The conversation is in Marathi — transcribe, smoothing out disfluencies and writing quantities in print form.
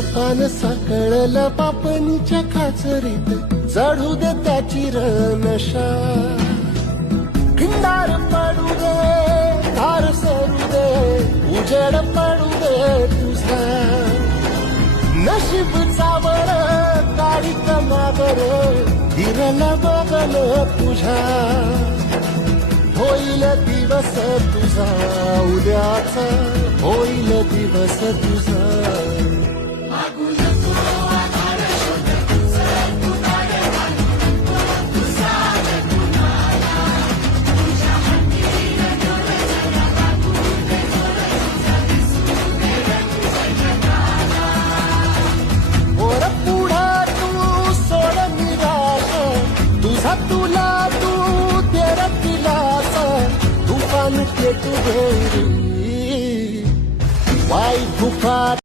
पान साकळलं पापणीच्या खाचरीत चढू दे त्याची नशा खिंडार पडू दे धार सरू दे उजेड पडू दे तुझा नशीब चावळ काळी कमावर हिरल बघल तुझ्या होईल दिवस तुझा उद्याचा होईल दिवस तुझा तुला तू तेरा दिलास तूफान के तू वाई तुफान